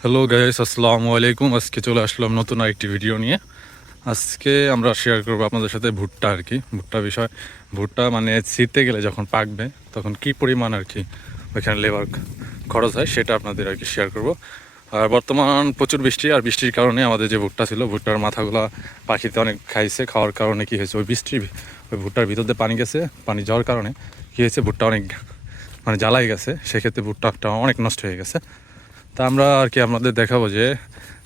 Hello guys আসসালামু আলাইকুম। আজকে চলে আসলাম নতুন আরেকটি ভিডিও নিয়ে। আজকে আমরা শেয়ার করব আপনাদের সাথে ভুট্টা আর কি, ভুট্টা বিষয়। ভুট্টা মানে ছিঁড়তে গেলে যখন পাকবে, তখন কি পরিমাণ আর কি ওইখানে লেবার খরচ হয়, সেটা আপনাদের আর কি শেয়ার করব। আর বর্তমান প্রচুর বৃষ্টি, আর বৃষ্টির কারণে আমাদের যে ভুট্টা ছিল, ভুট্টার মাথাগুলো পাখিতে অনেক খাইছে। খাওয়ার কারণে কি হয়েছে, ওই বৃষ্টির ওই ভুট্টার ভিতর দিয়ে পানি গেছে। পানি যাওয়ার কারণে কি হয়েছে, ভুট্টা অনেক মানে জ্বালাই গেছে। সেক্ষেত্রে ভুট্টাটা অনেক নষ্ট হয়ে গেছে। তা আমরা আর কি আপনাদের দেখাবো যে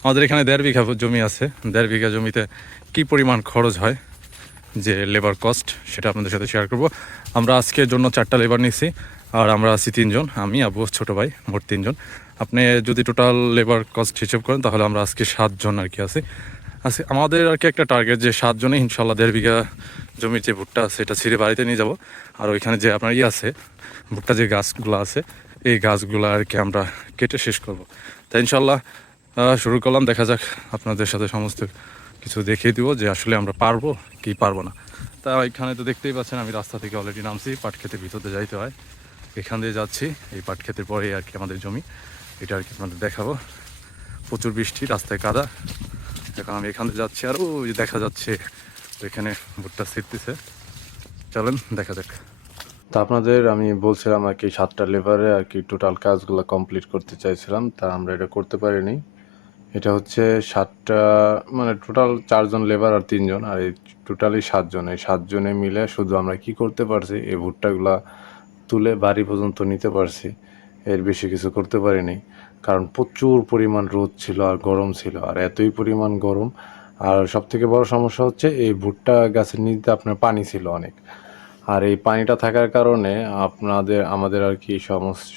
আমাদের এখানে দেড় বিঘা জমি আছে। দেড় বিঘা জমিতে কি পরিমাণ খরচ হয়, যে লেবার কস্ট সেটা আপনাদের সাথে শেয়ার করব। আমরা আজকের জন্য চারটা লেবার নিছি আর আমরা আছি তিনজন, আমি, আবু, ছোটো ভাই, মোট তিনজন। আপনি যদি টোটাল লেবার কস্ট হিসেব করেন, তাহলে আমরা আজকে সাতজন আর কি আছি। আজকে আমাদের আর কি একটা টার্গেট যে সাতজনে ইনশাল্লাহ দেড় বিঘা জমির যে ভুট্টা আছে, সেটা ছিঁড়ে বাড়িতে নিয়ে যাব। আর ওইখানে যে আপনার ইয়ে আছে, ভুট্টা যে গাছগুলো আছে এই গাছগুলো আর কি আমরা কেটে শেষ করব। তাই ইনশাল্লাহ শুরু করলাম। দেখা যাক আপনাদের সাথে সমস্ত কিছু দেখিয়ে দিব যে আসলে আমরা পারব কি পারব না। তা এখানে তো দেখতেই পাচ্ছেন, আমি রাস্তা থেকে অলরেডি নামছি, পাট খেতে ভিতরে যাইতে হয়। এখান দিয়ে যাচ্ছি, এই পাট খেতের পরে আর কি আমাদের জমি। এটা আর কি আপনাদের দেখাবো। প্রচুর বৃষ্টি, রাস্তায় কাদা। এখন আমি এখান দিয়ে যাচ্ছি আর ওই দেখা যাচ্ছে, এখানে ভুট্টা ছিটতেছে। চলেন, দেখা যাক। তা আপনাদের আমি বলছিলাম আর কি সাতটা লেবারে আর কি টোটাল কাজগুলো কমপ্লিট করতে চাইছিলাম, তা আমরা এটা করতে পারিনি। এটা হচ্ছে সাতটা মানে টোটাল চারজন লেবার আর তিনজন, আর এই টোটালি সাতজন। এই সাতজনে মিলে শুধু আমরা কি করতে পারছি, এই ভুট্টাগুলা তুলে বাড়ি পর্যন্ত নিতে পারছি, এর বেশি কিছু করতে পারিনি। কারণ প্রচুর পরিমাণ রোদ ছিল আর গরম ছিল, আর এতই পরিমাণ গরম। আর সব থেকে বড় সমস্যা হচ্ছে, এই ভুট্টা গাছের নিচে আপনার পানি ছিল অনেক। আর এই পানিটা থাকার কারণে আপনাদের, আমাদের আর কি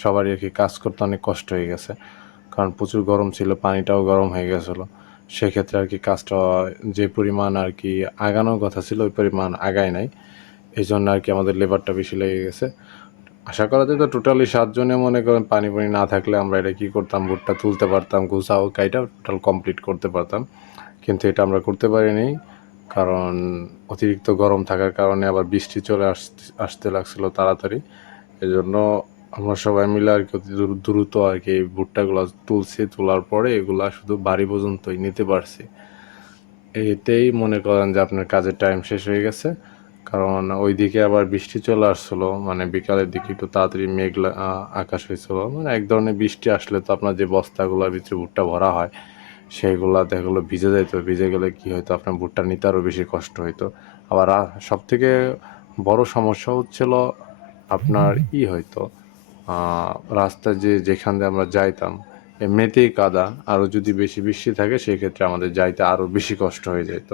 সবারই আর কি কাজ করতে অনেক কষ্ট হয়ে গেছে। কারণ প্রচুর গরম ছিল, পানিটাও গরম হয়ে গেছিল। সেক্ষেত্রে আর কি কাজটা যে পরিমাণ আর কি আগানোর কথা ছিল, ওই পরিমাণ আগায় নাই। এই জন্য আর কি আমাদের লেবারটা বেশি লেগে গেছে। আশা করা যায় তো টোটালি সাতজনে মনে করেন পানি পানি না থাকলে আমরা এটা কি করতাম, ভুট্টা তুলতে পারতাম গুছাও কাইটা টোটাল কমপ্লিট করতে পারতাম। কিন্তু এটা আমরা করতে পারিনি। কারণ অতিরিক্ত গরম থাকার কারণে আবার বৃষ্টি চলে আসতে আসতে লাগছিল তাড়াতাড়ি। এজন্য আমরা সবাই মিলে আর কি দ্রুত আর কি ভুট্টাগুলো তুলছি। তোলার পরে এগুলা শুধু বাড়ি পর্যন্তই নিতে পারছি। এতেই মনে করেন যে আপনার কাজের টাইম শেষ হয়ে গেছে। কারণ ওইদিকে আবার বৃষ্টি চলে আসছিল মানে বিকালের দিকে একটু তাড়াতাড়ি মেঘলা আকাশ হয়েছিল। মানে এক ধরনের বৃষ্টি আসলে তো আপনার যে বস্তাগুলোর ভিতরে ভুট্টা ভরা হয় সেইগুলা দেখা গেলো ভিজে যাইতো, ভিজে গেলে কি হয়তো আপনার ভুট্টা নিতে আরও বেশি কষ্ট হইতো। আবার সব থেকে বড় সমস্যা হচ্ছিল আপনার ই হয়তো রাস্তা যে, যেখান দিয়ে আমরা যাইতাম এমনিতেই কাদা আরও যদি বেশি বৃষ্টি থাকে সেক্ষেত্রে আমাদের যাইতে আরও বেশি কষ্ট হয়ে যেত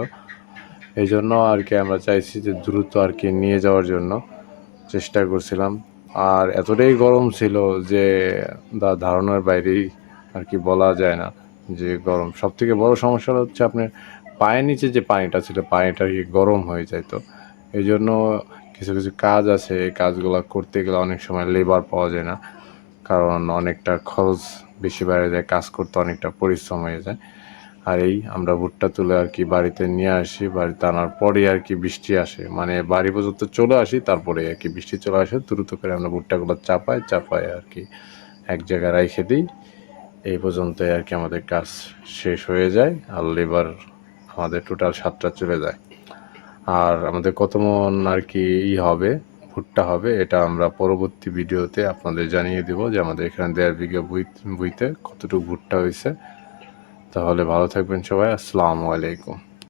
এই জন্য আর কি আমরা চাইছি যে দ্রুত আর কি নিয়ে যাওয়ার জন্য চেষ্টা করছিলাম। আর এতটাই গরম ছিল যে ধারণার বাইরেই আর কি বলা যায় না। যে গরম। সব থেকে বড় সমস্যা হচ্ছে আপনার পায়ের নিচে যে পানিটা ছিল, পানিটা গরম হয়ে যেত এই জন্য কিছু কিছু কাজ আছে। এই কাজগুলো করতে গেলে অনেক সময় লেবার পাওয়া যায় না। কারণ অনেকটা খরচ বেশি বেড়ে যায়, কাজ করতে অনেকটা পরিশ্রম হয়ে যায়। আর এই আমরা ভুট্টা তুলে আর কি বাড়িতে নিয়ে আসি। বাড়িতে আনার পরে আর কি বৃষ্টি আসে। মানে বাড়ি পর্যন্ত চলে আসি, তারপরে আর কি বৃষ্টি চলে আসে। দ্রুত করে আমরা ভুট্টাগুলো চাপাই চাপাই আর কি এক জায়গায় রেখে দিই। এই পর্যন্ত আর কি আমাদের কাজ শেষ হয়ে যায় আর লেবার আমাদের টোটাল সাতটা চলে যায়। আর আমাদের কত মন আর কি ই হবে, ভুট্টা হবে, এটা আমরা পরবর্তী ভিডিওতে আপনাদের জানিয়ে দেব যে আমাদের এখানে দেড় বিঘা বই বইতে কতটুকু ভুট্টা হয়েছে। তাহলে ভালো থাকবেন সবাই, আসসালামু আলাইকুম।